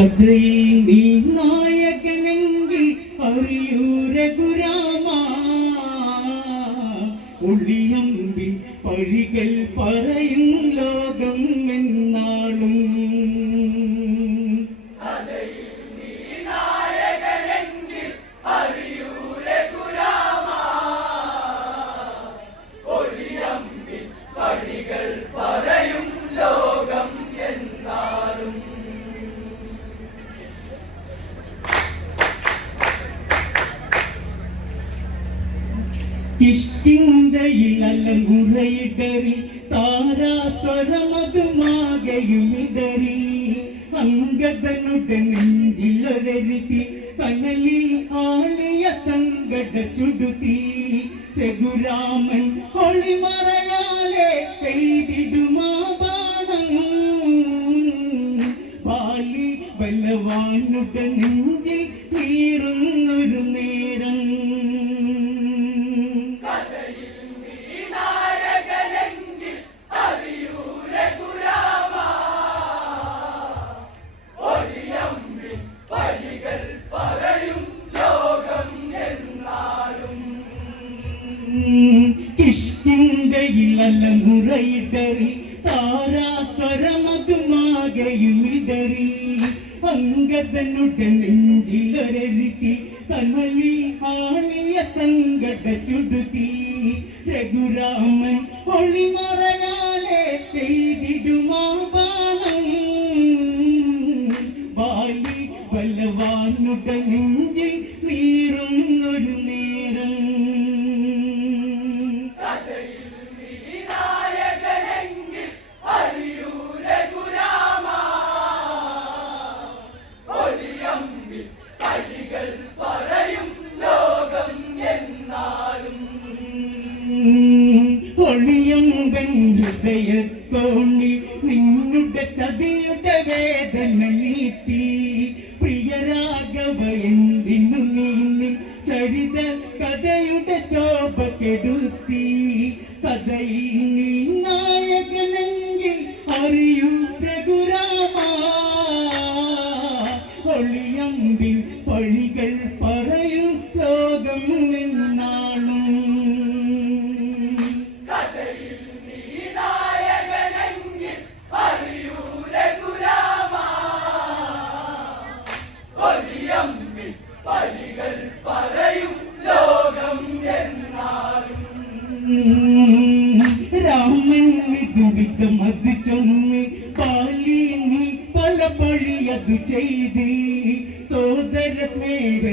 കഥയിൽ നീ നായകനെങ്കിൽ അറിയൂ രഘുരാമ ഒളിയമ്പിൻ പഴികൾ പറയും ലോകം എന്നാളും കിഷ്കിന്തയിലലമുറയിടറി താരാസ്വരമതുമാകയുമിടറി അങ്കദനുടെ നെഞ്ചിലൊരരുതി കനലിൽ ആളിയ സങ്കട ചുടുത്തി രഘുരാമൻ ഒളിമറയാലെ പെയ്തിടുമാ ബാണം ബാലി ബലവാനുടെ നെഞ്ചിൽ നീറുന്നൊരു നേരം. കിഷ്കിന്തയിലലമുറയിടറി താരാസ്വരമതുമാകയുമിടറി അങ്കദനുടെ നെഞ്ചിലൊരരുത്തി തണലി ആളിയ സങ്കട ചുടുത്തി. രഘുരാമൻ ഒളിമറയാലെ പെയ്തിടുമാ ബാലി ബലവാനുടെ ഹൃദയത്തോണി നിന്നുടെ ചതിയുടെ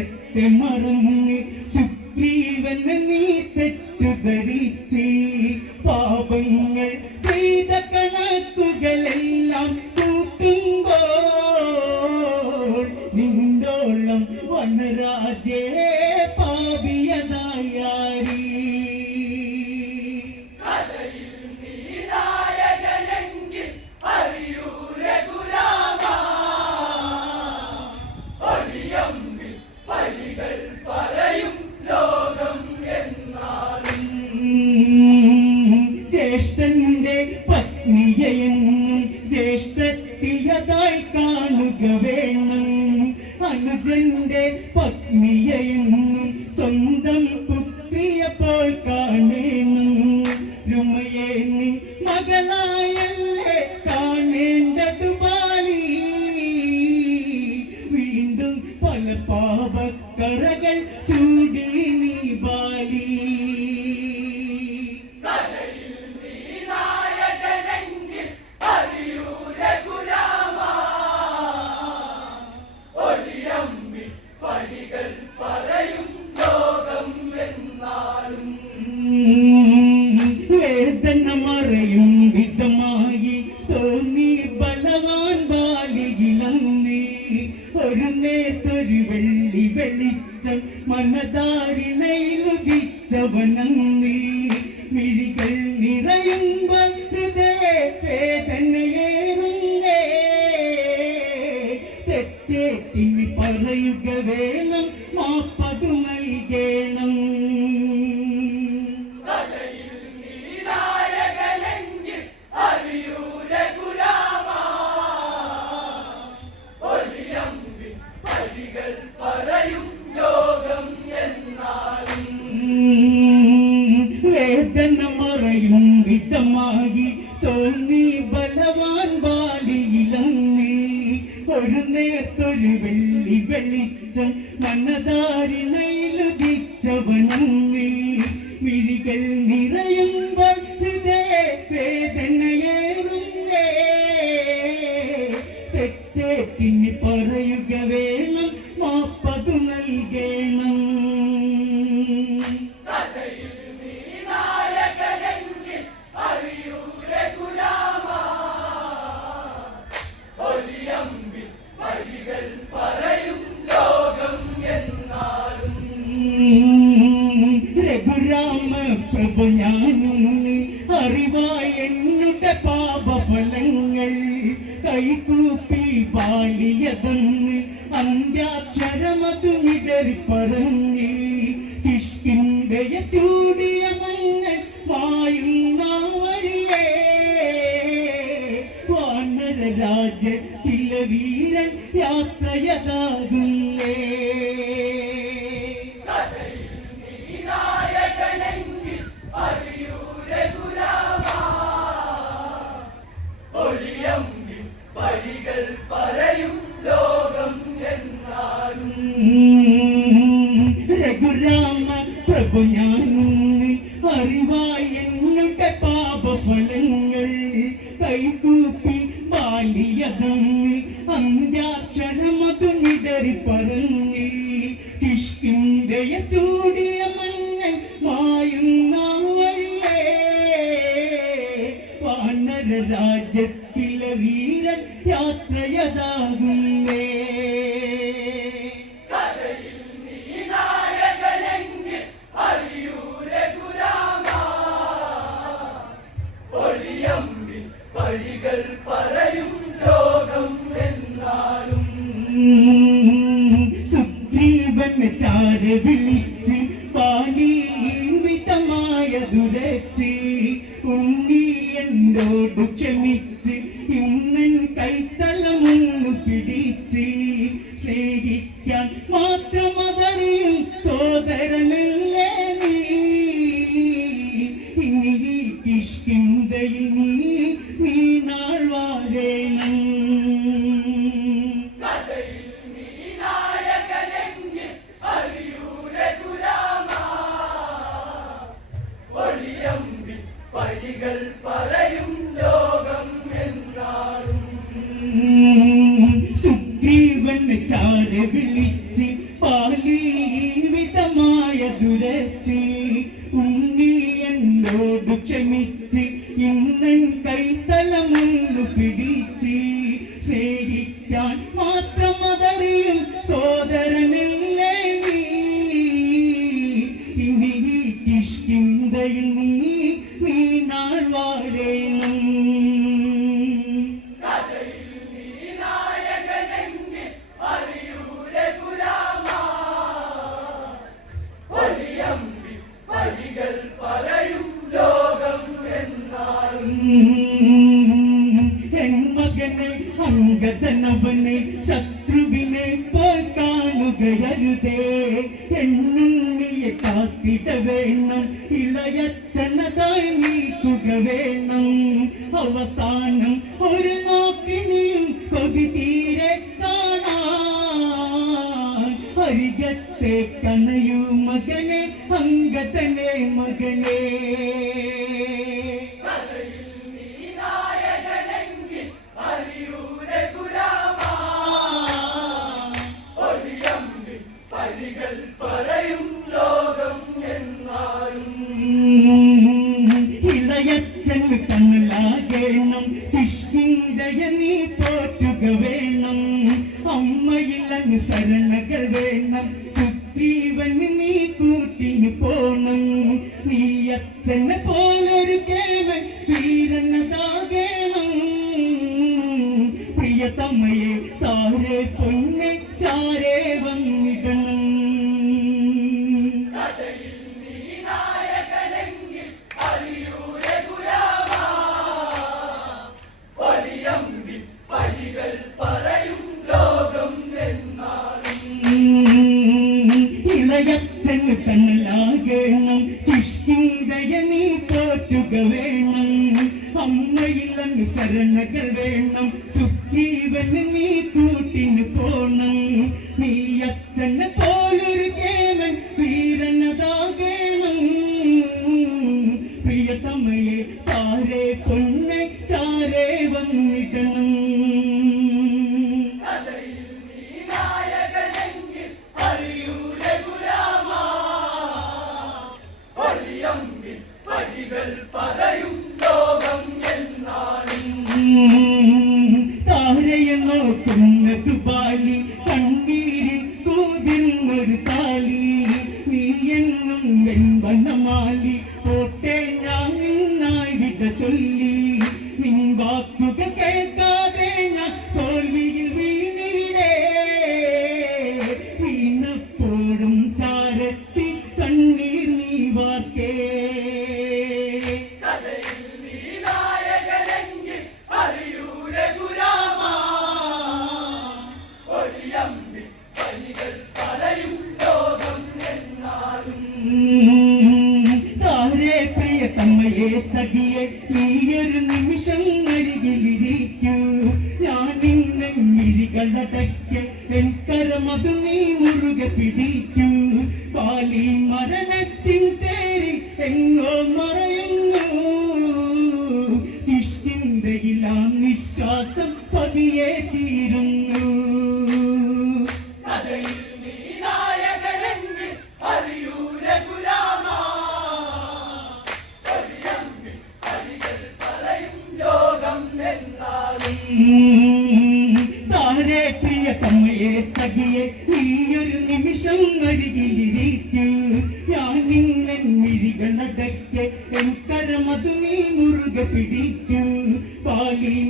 സ്നേഹത്തെ മറന്ന് മകളായല്ലേ കാണേണ്ടതു ബാലി വീണ്ടും പല പാപക്കറകൾ വേണം മാപ്പതു നൽകണം. വേദന മറയും വിധമായി തോന്നുന്നു ഒരു നേരത്തൊരു വെള്ളി വെളിച്ചം മനതാരിണയിലുദിച്ചവനും നീ വിഴികൾ നിറയുമ്പോൾ ഹൃദയ വേദന യാത്രയതാകുന്നേ. വഴികൾ പറയും ലോകം എന്നാലും ചാര ദുരച്ച് ഉണ്ണി എന്നോട് ക്ഷമിച്ച് അംഗനെ അംഗതനവനെ ശത്രുവിനെ കാണുകയരുതേ. എണ്ണുണ്ണിയെ കാത്തിട വേണം ഇളയച്ചണതായി നീക്കുക വേണം. അവസാനം ഒരു നോക്കിനിയും കൊതി തീരെ കാണാൻ. അരികത്തെ കണയൂ മകനെ അംഗതനെ മകനേ. ചെന്ന പോലൊരു കേമൻ വീരനതാകേണം പ്രിയ തമ്മയെ താരെ പൊന്നെ ചാരേ വന്നിടണം. ഇളയച്ചെന്ന് തൻ சரணங்கள் வேண்டும் ചൊല്ലി നിൻ വാക്കുകൾ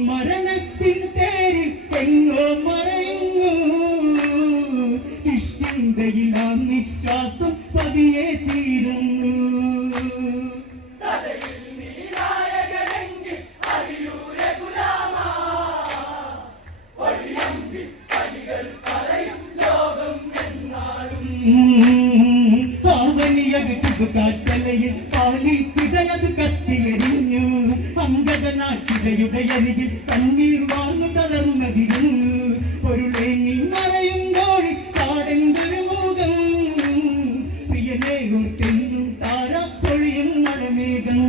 മരണത്തിൻ തേരിൽ എങ്ങോ മറയുന്നു. ഇഷ്ടയിൽ ആ നിശ്വാസം പതിയെ തീരുന്നു. അവനിയത് ചുടുകാറ്റലയിൽ പാലി ചിതയത് കത്തിയെരിഞ്ഞു അങ്കദനാട്ട് പുഴയുടെ അരികിൽ കണ്ണീർ വാർന്നു തളർന്നതിരുന്നു. പൊരുളെ നീ മറയുമ്പോൾ കാടെന്തൊരു മുഖം പ്രിയനെ ഓർത്തെന്നും താരാപ്പൊഴിയും മഴമേഘം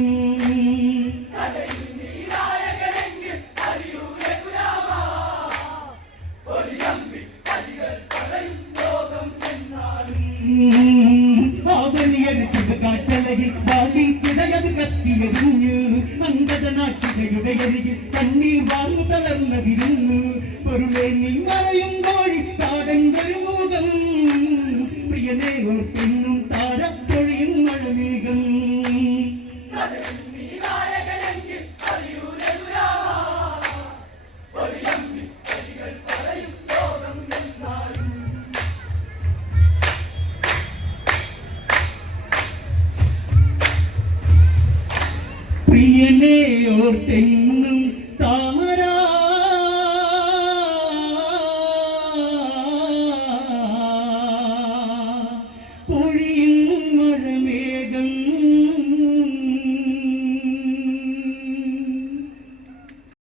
അവനിയൻ ചുടുകാറ്റലകിൽ പാടി ചിതയത് കത്തിയതിഞ്ഞ് മന്ദതനാട്ടികയുടെ അരികിൽ കണ്ണീ വാങ്ങു തളർന്നതിരുന്നു. പൊരുളെ നീ മറയും കോഴിക്കാടൻ വരുമുഖം പ്രിയനേ ഓർത്തി ഓർത്തെങ്ങും